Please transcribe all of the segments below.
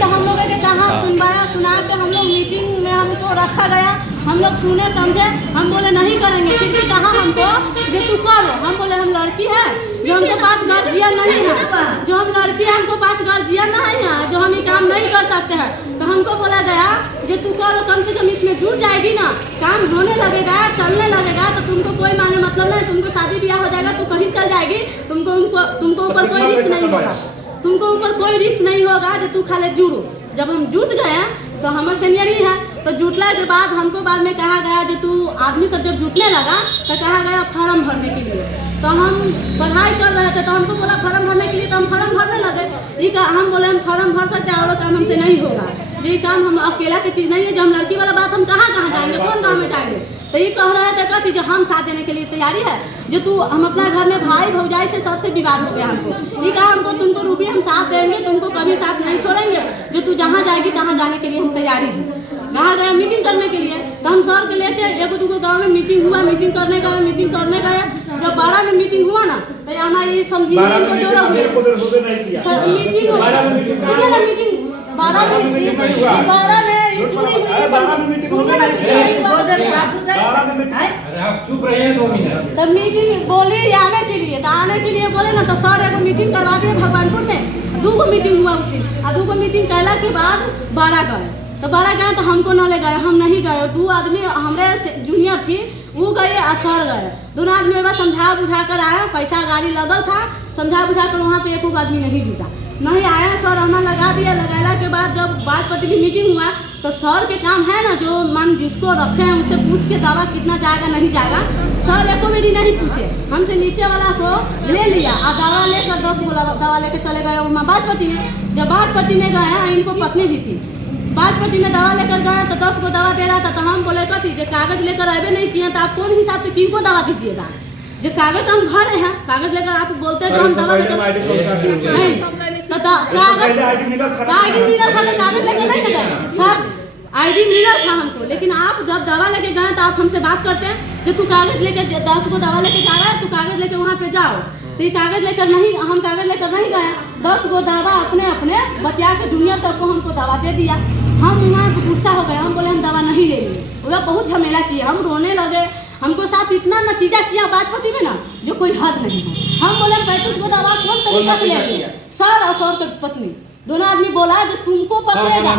तो हम लोगों के कहाँ सुनवाया सुना के हम लोग मीटिंग में हमको रखा गया, हम लोग सुने समझे, हम बोले नहीं करेंगे, फिर भी कहा हमको जो तू करो। हम बोले हम लड़की है जो हमके पास गार्जियन नहीं है, जो हम लड़की है हमको पास गार्जियन नहीं है, जो हम ये काम नहीं कर सकते हैं। तो हमको बोला गया जो तू करो, कम से कम इसमें जुट जाएगी ना, काम होने लगेगा, चलने लगेगा, तो तुमको कोई माने मतलब नहीं, तुमको शादी ब्याह हो जाएगा, तू कहीं चल जाएगी, तुमको ऊपर कोई रिस्क नहीं होगा, तुमको ऊपर कोई रिस्क नहीं होगा जो तू खाली जुड़ो। जब हम जुट गए तो हमारे सीनियर ही है, तो जुटने के बाद हमको बाद में कहा गया जो तू आदमी सब जब जुटने लगा तो कहा गया फॉर्म भरने के लिए। तो हम पढ़ाई कर रहे थे तो हमको बोला फॉर्म भरने के लिए, तो हम फॉर्म भरने लगे। ये हम बोले हम फॉर्म भर सकते हैं और काम हमसे नहीं होगा, ये काम हम अकेला की चीज़ नहीं है, जो हम लड़की वाला बात हम कहाँ जाएंगे, कौन गाँव में जाएंगे। तो ये कह रहे थे कहती जो हम साथ देने के लिए तैयारी है, जो तू हम अपना घर में भाई भौजाई से सबसे विवाद हो गया हमको। ये कहा हमको तुमको रूबी हम साथ देंगे, तुमको कभी साथ नहीं छोड़ेंगे, जो तू जहाँ जाएगी तहाँ जाने के लिए हम तैयारी हैं। कहाँ गए मीटिंग करने के लिए, तो हम सर के लेके एक दूगो गाँव में मीटिंग हुआ, मीटिंग करने गए। जब 12 में मीटिंग हुआ ना तो यहाँ ये समझी को जोड़ा हुआ मीटिंग तब मीटिंग बोले आने के लिए, तो आने के लिए बोले ना, तो सर एगो मीटिंग करवा दिए भगवानपुर में। 2 मीटिंग हुआ उस दिन, और 2 मीटिंग कहला के बाद 12 गए। तो 12 गए तो हमको न ले गए, हम नहीं गए। 2 आदमी हमारे जूनियर थी वो गए और सर गए। दोनों आदमी एक बार समझा बुझा कर आया, पैसा गाड़ी लगल था, समझा बुझा कर वहाँ पे एक आदमी नहीं जुटा, नहीं आया। सर हमें लगा दिया, लगाने के बाद जब बाजपट्टी की मीटिंग हुआ तो सर के काम है ना, जो मान जिसको रखे हैं उससे पूछ के दवा कितना जाएगा नहीं जाएगा। सर एको मेरी नहीं पूछे, हमसे नीचे वाला को ले लिया और दवा लेकर 10 गो दवा लेकर चले गए वहाँ बाजपट्टी में। जब बाजपट्टी में गए, इनको पत्नी भी थी, बाजपट्टी में दवा लेकर गए तो 10 को दवा दे रहा था। तो हम बोले कथी जो कागज लेकर आए नहीं किए, तो आप कौन हिसाब से किनको दवा दीजिएगा, जो कागज तो हम भर रहे हैं, कागज लेकर आप बोलते हैं जो हम दवा लेकर नहीं, तो कागज मिला था, कागज लेकर नहीं गए सर, ID मिला था हमको। लेकिन आप जब दवा लेके गए तो आप हमसे बात करते हैं जो तू कागज लेके 10 को दवा लेके जा रहा है, तू कागज लेके वहाँ पे जाओ। तो ये कागज लेकर नहीं, हम कागज लेकर नहीं गए। 10 गो दवा अपने अपने बतिया के जूनियर सबको हमको दवा दे दिया। हम वहाँ गुस्सा हो गए, हम बोले हम दवा नहीं लेंगे। वो बहुत झमेला किए, हम रोने लगे, हमको साथ इतना नतीजा किया बाजपट्टी में ना जो कोई हद नहीं है। हम बोले 35 को दवा कौन तरीका से लेंगे, सर और सर की पत्नी दोनों आदमी बोला जो तुमको पकड़ेगा।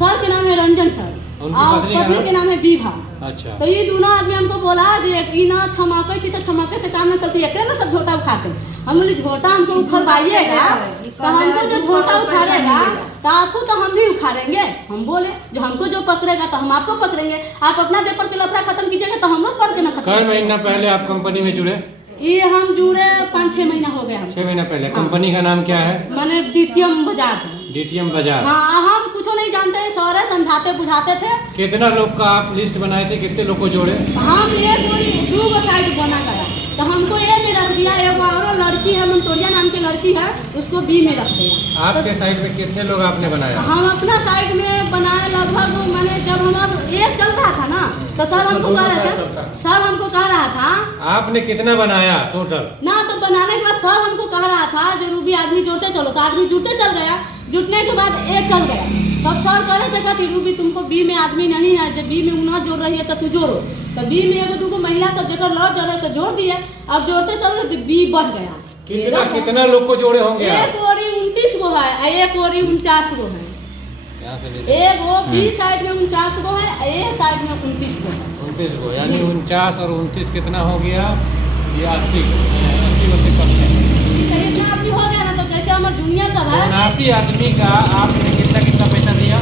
सर के नाम है रंजन सर और पत्नी के नाम है विभा। अच्छा। तो ये दोनों आदमी हमको बोला जे ना छमाके थी, तो छमाके से काम न चलती है, ना सब झोटा उखाड़ते। हम बोली झोटा हमको उखड़वाइएगा तो हमको जो झोटा उखाड़ेगा तो आपको तो हम भी उखाड़ेंगे। हम बोले जो हमको जो पकड़ेगा तो हम आपको पकड़ेंगे, आप अपना पेपर के लफड़ा खत्म कीजिएगा तो हम लोग पढ़ के ना खत्म। कई महीना पहले आप कंपनी में जुड़े? ये हम जुड़े 5-6 महीना हो गया। 6 महीना पहले। कंपनी का नाम क्या है? मैंने DTM बाजार। DTM बाजार। हाँ, हम कुछ नहीं जानते, सारे समझाते बुझाते थे। कितना लोग का आप लिस्ट बनाए थे, कितने लोग को जोड़े? हम ये पूरी 2 साइड बना गया, तो हमको A में रख दिया। एगो और लड़की है मंतोरिया नाम की लड़की है, उसको B में रख दिया। आपके साइड में कितने लोग आपने बनाया? हम अपना साइड में बनाए लगभग, मैंने जब हमारा एक चल रहा था ना तो सर हमको कह रहे थे, सर हमको कह रहा था आपने कितना बनाया टोटल ना, तो बनाने के बाद सर हमको कह रहा था जो रूबी आदमी जुड़ते चलो, तो आदमी जुड़ते चल गया। जुटने के बाद A चल गया, तब सर कह रहे थे कि रूबी तुमको B में आदमी नहीं है, जब B में ना जोड़ रही है तो तू जोड़ो। तो B में एगो दूगो महिला सब जगह लड़ जड़े से जोड़ दिए। अब जोड़ते चल रहे तो B बढ़ गया। कितना लोग को जोड़े होंगे? एक ओरी 29 गो है, एक ओरी 49 गो है। एगो B साइड में 49 गो है, A साइड में 29 गो है। 29 गो यानी 49 और 29 कितना हो गया? ये 80 इतना आदमी हो गया ना, तो जैसे हमारे जूनियर सब है 79 आदमी का आपने कितना पैसा दिया?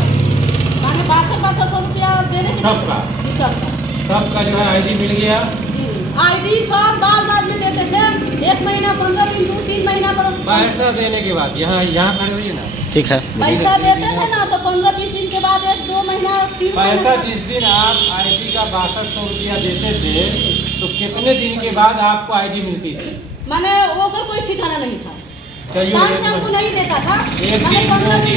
मैंने 500 रुपया देने के सबका सबका जो है ID मिल गया जी। ID सर बाद में देते थे, 1 महीना 15 दिन 2-3 महीना पर पैसा देने के बाद यहाँ खड़े हुई ना, ठीक है, पैसा देते थे ना, तो 15-20 दिन के बाद 1-2 महीना 3 पैसा जिस दिन आप ID का 6200 रुपया देते थे तो कितने दिन के बाद आपको ID मिलती थी? मैंने वो कर कोई ठिकाना नहीं था, चलिए टाइम से हमको नहीं देता था। मैंने 15 दिन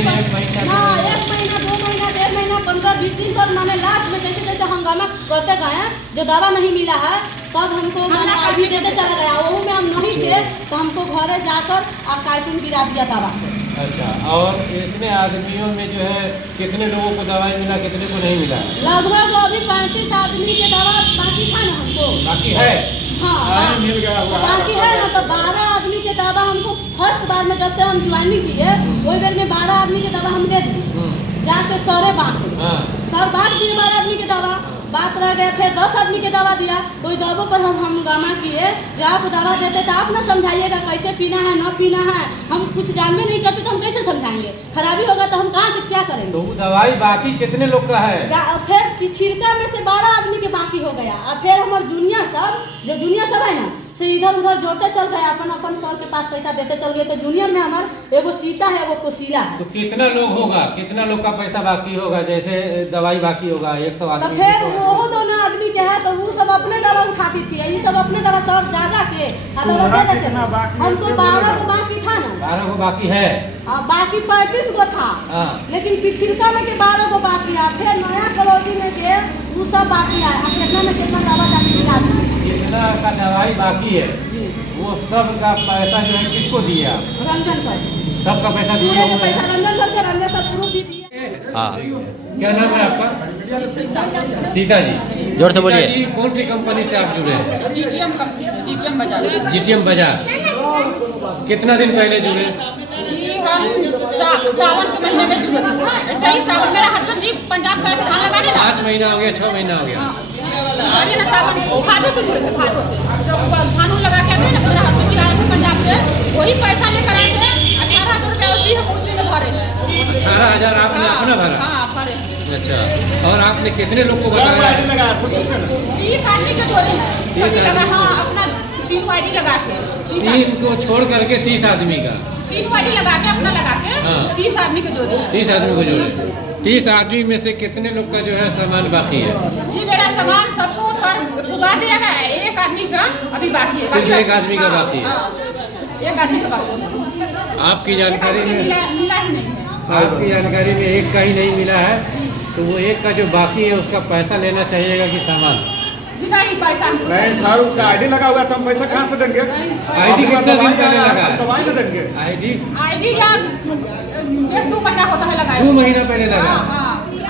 ना, 1 महीना 2 महीना 1.5 महीना 15-20 दिन पर मैंने लास्ट में जैसे जैसे हंगामा करते गए, जो दवा नहीं मिला है तब हमको मैंने ID देते चला गया। वो में हम नहीं थे तो हमको घरे जाकर कार्टून गिरा दिया दवा को। अच्छा, और इतने आदमियों में जो है कितने लोगों को दवाई मिला, कितने को नहीं मिला? लगभग अभी 35 आदमी के दवा बाकी था ना हमको। बाकी है? हाँ, मिल गया हुआ बाकी है ना। तो 12 आदमी के दवा हमको फर्स्ट बार में जब से हम ज्वाइनिंग की है वही बेर में 12 आदमी के दवा हम दे दी। जाके सरे बांट सर बांट दिए 12 आदमी के दवा। बात रह गया, फिर 10 आदमी के दवा दिया। तो इस दवा पर हम गामा किए जो आप दवा देते तो आप ना समझाइएगा कैसे पीना है ना पीना है। हम कुछ जानते नहीं करते तो हम कैसे समझाएंगे? खराबी होगा तो हम कहाँ से क्या करेंगे? तो दवाई बाकी कितने लोग का है? फिर पिछिलका में से 12 आदमी के बाकी हो गया। और फिर हमारे जूनियर सब है ना से इधर उधर जोड़ते चल गए, अपन अपन सर के पास पैसा देते चल गए। तो जूनियर में हमारे एगो सीता है, एगो कोसीला है। तो कितना लोग होगा, कितना लोग का पैसा बाकी होगा? जैसे दवाई बाकी होगा 100 तो आदमी। फिर वो दोनों आदमी के है तो वो सब अपने दवा उठाती थी, ये सब अपने दवा सर जा के दवा दे देते। हमको 12 को बाकी था ना। 12 को बाकी है? बाकी 35 को था। लेकिन पिछिलका में के 12 को बाकी है। फिर नया कलौटी में के वो सब बाकी है। कितना में कितना दवा जाके मिला जितना का दवाई बाकी है वो सब का पैसा जो है किसको दिया? रंजन सर सबका पैसा दिया पूरे का पैसा रंजन सर के रंजन सर प्रूफ भी दिए। क्या नाम है आपका? सीता जी। जोर से बोलिए। सीता जी, कौन सी कंपनी से आप जुड़े हैं? जीटीएम बाजार। कितना दिन पहले जुड़े? जी हम सावन के महीने में जुड़े थे। ऐसे ही सावन मेरा हस्बैंड जी पंजाब का धान लगाने ना 5 महीना हो गया, 6 महीना हो गया। अरे ना सावन खादों से जुड़े थे। खादों से जब धान लगा के आते हैं ना तो मेरा हस्बैंड जी आए थे पंजाब से, वही पैसा लेकर आए थे। 18,000 रुपया उसी में भरे थे। 18,000 आपने अपना भरा? हाँ भरे। अच्छा, और आपने कितने लोग को बताया? 30 आदमी के जोड़े हैं। 30 आदमी? हाँ, अपना 3 वाइडी लगा के 3 को छोड़ करके 30 आदमी का? 3 वाइडी लगा के अपना लगा के 30 आदमी के जोड़े। 30 आदमी को जोड़े। 30 आदमी में से कितने लोग का जो है सामान बाकी है? जी मेरा सामान सबको सर पुगा दिया गया है। 1 आदमी का अभी बाकी है। सिर्फ 1 आदमी का बाकी है? 1 आदमी का बाकी है। आपकी जानकारी में मिला ही नहीं है। आपकी जानकारी में 1 का ही नहीं मिला है, तो वो 1 का जो बाकी है उसका पैसा लेना चाहिएगा कि सामान? जी नहीं, पैसा नहीं सर, उसका आईडी लगा हुआ है तो हम पैसा कहाँ से देंगे? आईडी कितना दिन पहले लगा है? दवाई न देंगे। आईडी या 1-2 महीना होता है लगाया। 2 महीना पहले लगा?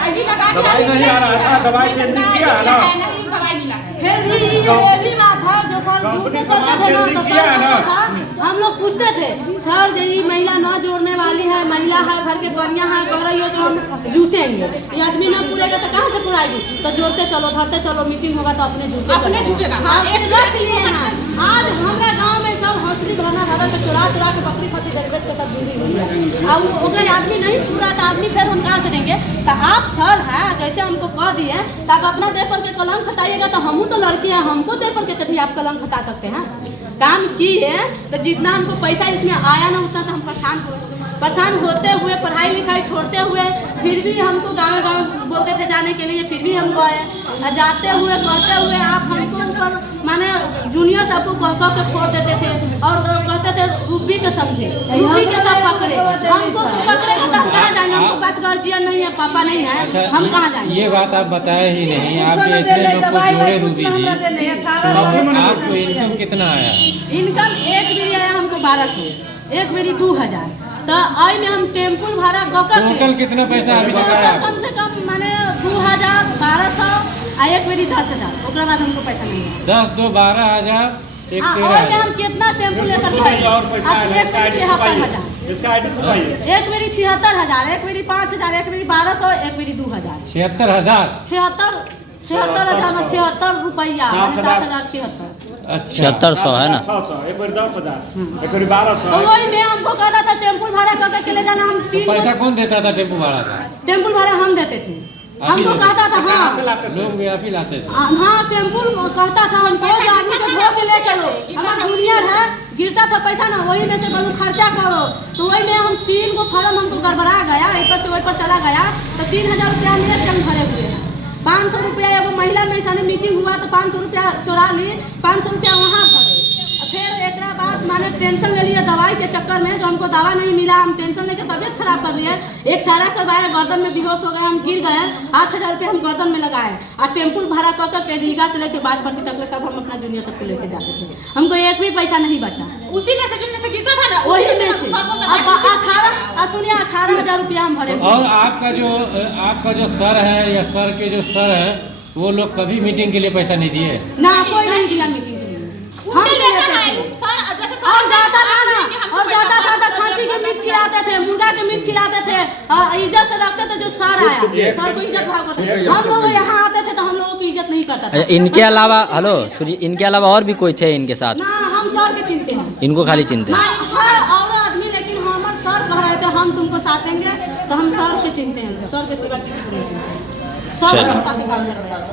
आईडी लगा के दवाई नहीं आ रहा था, दवाई चेंज नहीं किया है ना? नहीं, दवाई मिला है। फिर भी ये भी बात है जो सर झूठे करते थे ना, तो सर कहता था, हम लोग पूछते थे सर ये महिला न जोड़ने वाली है, महिला है, घर के कन्या है, कह रही हो जो हम जुटेंगे। ये आदमी ना पूरेगा तो कहाँ से पुराएगी? तो जोड़ते चलो, धरते चलो, मीटिंग होगा तो अपने जुटेगा। हाँ, एक रख लिए हैं। आज हमारे गाँव में सब हंसली भरना धरा के चुरा के बकरी फती बेच के सब जुड़ी हुई है। अब ओकरा आदमी नहीं पूरा तो आदमी फिर हम कहाँ से देंगे? तो आप सर हैं जैसे हमको कह दिए तो आप अपना दे पर के कलंक हटाइएगा। तो हम तो लड़के हैं, हमको दे पर के तभी आप कलंक हटा सकते हैं। काम किए तो जितना हमको पैसा इसमें आया ना उतना तो हम परेशान होते हुए, पढ़ाई लिखाई छोड़ते हुए, फिर भी हमको गाँव बोलते थे जाने के लिए, फिर भी हम गए। जाते हुए कहते हुए आप हमको ऊपर माने जूनियर सबको कह के फोड़ देते थे और कहते थे रूबी के समझे, रूबी के सब पकड़े। हमको पकड़ेगा तो हम कहाँ जाएंगे? हमको पास गार्जियन नहीं है, पापा नहीं है। अच्छा, हम कहाँ जाएंगे? ये बात आप बताए ही नहीं। आपके इतने लोग को जोड़े रूबी जी, तो आपको इनकम कितना आया? इनकम एक मेरी आया हमको 1200, एक मेरी 2000। तो आई में हम टेम्पू भाड़ा टोटल कितना पैसा अभी तक आया? कम से कम माने 2000, 1200 और एक मेरी 10,000। उसके बाद हमको पैसा नहीं है। 10, 2, 12,000, एक और 13,000। हम कितना टेम्पू लेकर गए? और पैसा है, एक मेरी 76,000, इसका आईडी खुलवाइए। एक मेरी 76,000, एक मेरी 5,000, एक मेरी 1200, एक मेरी 2,000। 76,000? 76,000 रुपया, 7,076। अच्छा, 7600 है ना? 600, एक बार 10,000, एक बार 1200। तो वही में हमको कहता था टेम्पू भाड़ा करके ले जाना। हम 3 पैसा कौन देता था टेम्पू भाड़ा का? टेम्पू भाड़ा हम देते थे। हमको कहता था कहाँ से हाँ लाते थे? लोग भी आप ही लाते थे? हाँ टेम्पू कहता था हमको आदमी को ढो के ले चलो, हमारा जूनियर है, गिरता था पैसा ना, वही में से बोलो खर्चा करो। तो वही में हम 3 को फॉर्म हमको गड़बड़ा गया, एक से वही पर चला गया। तो 3,000 रुपया मेरे जंग भरे हुए हैं। 500 रुपया एगो महिला में ऐसा मीटिंग हुआ तो 500 रुपया चुरा ली, 500 रुपया वहाँ भरे। फिर एक बाद माने टेंशन ले लिए दवाई के चक्कर में, जो हमको दवा नहीं मिला, हम टेंशन लेके तबियत खराब कर लिए। एक सारा करवाया, गर्दन में बेहोश हो गए, हम गिर गए। 8,000 रुपये हम गर्दन में लगाए और टेम्पू भाड़ा कर रीगा से लेके बाजपट्टी तक ले सब हम अपना जूनियर सबको लेके जाते थे। हमको एक भी पैसा नहीं बचा। उसी में से जिनमें से गिरता था ना, वही में से अब 18,000 रुपया हम भरे। और आपका जो सर है या सर के जो सर है वो लोग कभी मीटिंग के लिए पैसा नहीं दिए? ना, कोई नहीं दिया मीटिंग के लिए। हम से लेते थे और जाता था ना, और जाता था तो खांसी के मीट खिलाते थे, मुर्गा के मीट खिलाते थे, इज्जत से रखते थे। जो सर आया, सर को इज्जत भाव करते थे। हम लोग यहाँ आते थे तो हम लोगों की इज्जत नहीं करता था। इनके अलावा हेलो सुनिए, इनके अलावा और भी कोई थे इनके साथ? ना, हम सर के चिंते हैं। इनको खाली चिंते? ना, है और आदमी, लेकिन हमारे सर कह रहे थे हम तुमको साथ देंगे, तो हम सर के चिंते हैं। सर के सिवा किसी को नहीं चिंते। सर हमारे साथ काम कर रहे हैं।